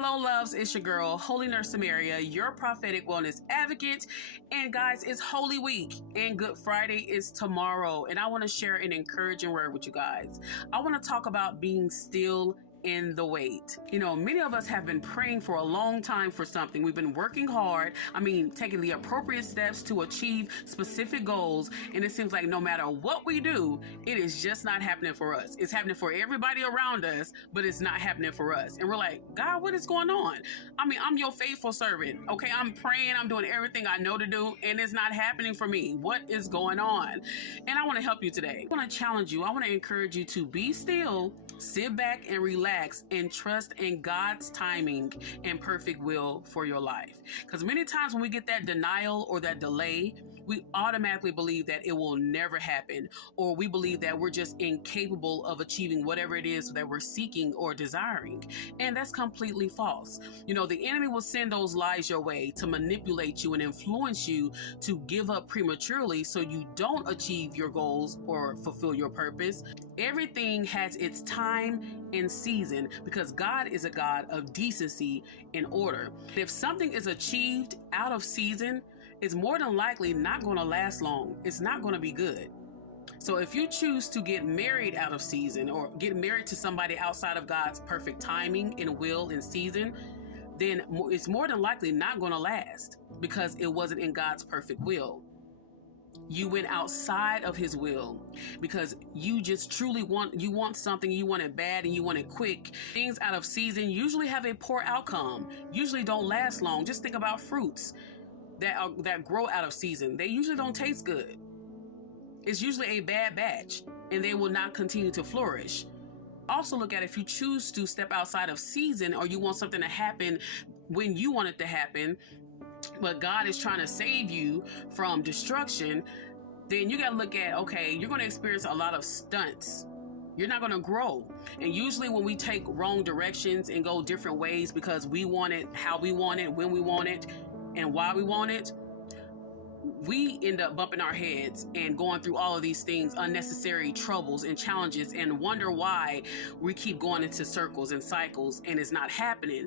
Hello, loves. It's your girl, Holy Nurse Samaria, your prophetic wellness advocate. And guys, it's Holy Week and Good Friday is tomorrow. And I want to share an encouraging word with you guys. I want to talk about being still in the wait. You know, many of us have been praying for a long time for something. We've been working hard. Taking the appropriate steps to achieve specific goals. And it seems like no matter what we do, it is just not happening for us. It's happening for everybody around us, but it's not happening for us. And we're like, God, what is going on? I'm your faithful servant. Okay, I'm praying. I'm doing everything I know to do, and it's not happening for me. What is going on? And I want to help you today. I want to challenge you. I want to encourage you to be still, sit back and relax and trust in God's timing and perfect will for your life. Because many times when we get that denial or that delay, we automatically believe that it will never happen, or we believe that we're just incapable of achieving whatever it is that we're seeking or desiring. And that's completely false. You know, the enemy will send those lies your way to manipulate you and influence you to give up prematurely so you don't achieve your goals or fulfill your purpose. Everything has its time and season because God is a God of decency and order. If something is achieved out of season, it's more than likely not going to last long. It's not going to be good. So if you choose to get married out of season or get married to somebody outside of God's perfect timing and will and season, then it's more than likely not going to last because it wasn't in God's perfect will. You went outside of his will because you just truly want something, you want it bad and you want it quick. Things out of season usually have a poor outcome, usually don't last long. Just think about fruits that grow out of season. They usually don't taste good. It's usually a bad batch and they will not continue to flourish. Also look at if you choose to step outside of season or you want something to happen when you want it to happen, but God is trying to save you from destruction, then you got to look at, okay, you're going to experience a lot of stunts. You're not going to grow. And usually when we take wrong directions and go different ways because we want it, how we want it, when we want it, and why we want it, we end up bumping our heads and going through all of these things, unnecessary troubles and challenges, and wonder why we keep going into circles and cycles and it's not happening.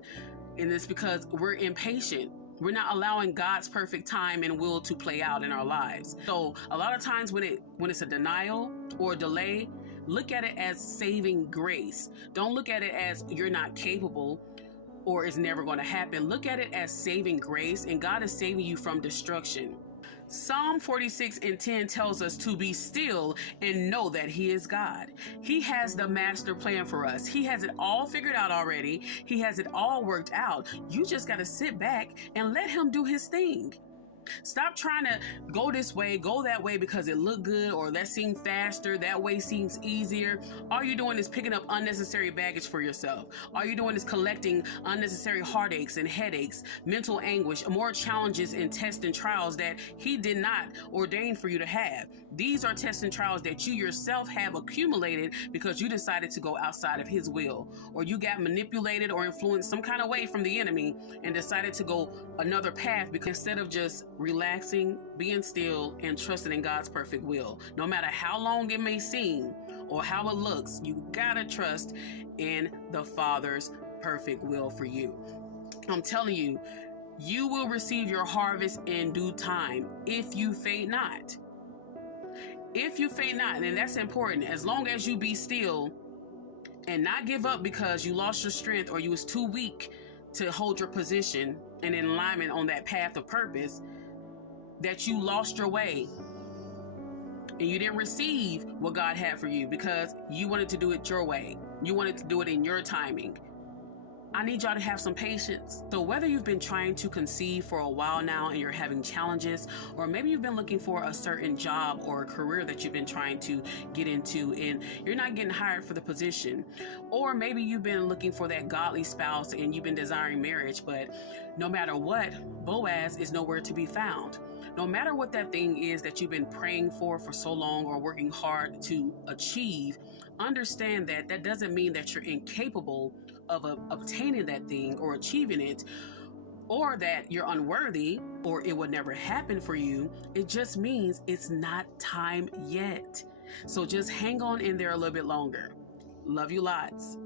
And it's because we're impatient. We're not allowing God's perfect time and will to play out in our lives. So a lot of times when it's a denial or a delay, look at it as saving grace. Don't look at it as you're not capable or it's never going to happen. Look at it as saving grace, and God is saving you from destruction. Psalm 46:10 tells us to be still and know that he is God. He has the master plan for us. He has it all figured out already. He has it all worked out. You just got to sit back and let him do his thing. Stop trying to go this way, go that way because it looked good or that seemed faster, that way seems easier. All you're doing is picking up unnecessary baggage for yourself. All you're doing is collecting unnecessary heartaches and headaches, mental anguish, more challenges and tests and trials that he did not ordain for you to have. These are tests and trials that you yourself have accumulated because you decided to go outside of his will, or you got manipulated or influenced some kind of way from the enemy and decided to go another path because instead of just relaxing, being still, and trusting in God's perfect will. No matter how long it may seem or how it looks, you gotta trust in the Father's perfect will for you. I'm telling you, you will receive your harvest in due time if you faint not. If you faint not, and that's important. As long as you be still and not give up because you lost your strength or you was too weak to hold your position and in alignment on that path of purpose, that you lost your way and you didn't receive what God had for you because you wanted to do it your way. You wanted to do it in your timing. I need y'all to have some patience. So whether you've been trying to conceive for a while now and you're having challenges, or maybe you've been looking for a certain job or a career that you've been trying to get into and you're not getting hired for the position, or maybe you've been looking for that godly spouse and you've been desiring marriage, but no matter what, Boaz is nowhere to be found. No matter what that thing is that you've been praying for so long or working hard to achieve, understand that that doesn't mean that you're incapable of obtaining that thing or achieving it, or that you're unworthy or it would never happen for you. It just means it's not time yet. So just hang on in there a little bit longer. Love you lots.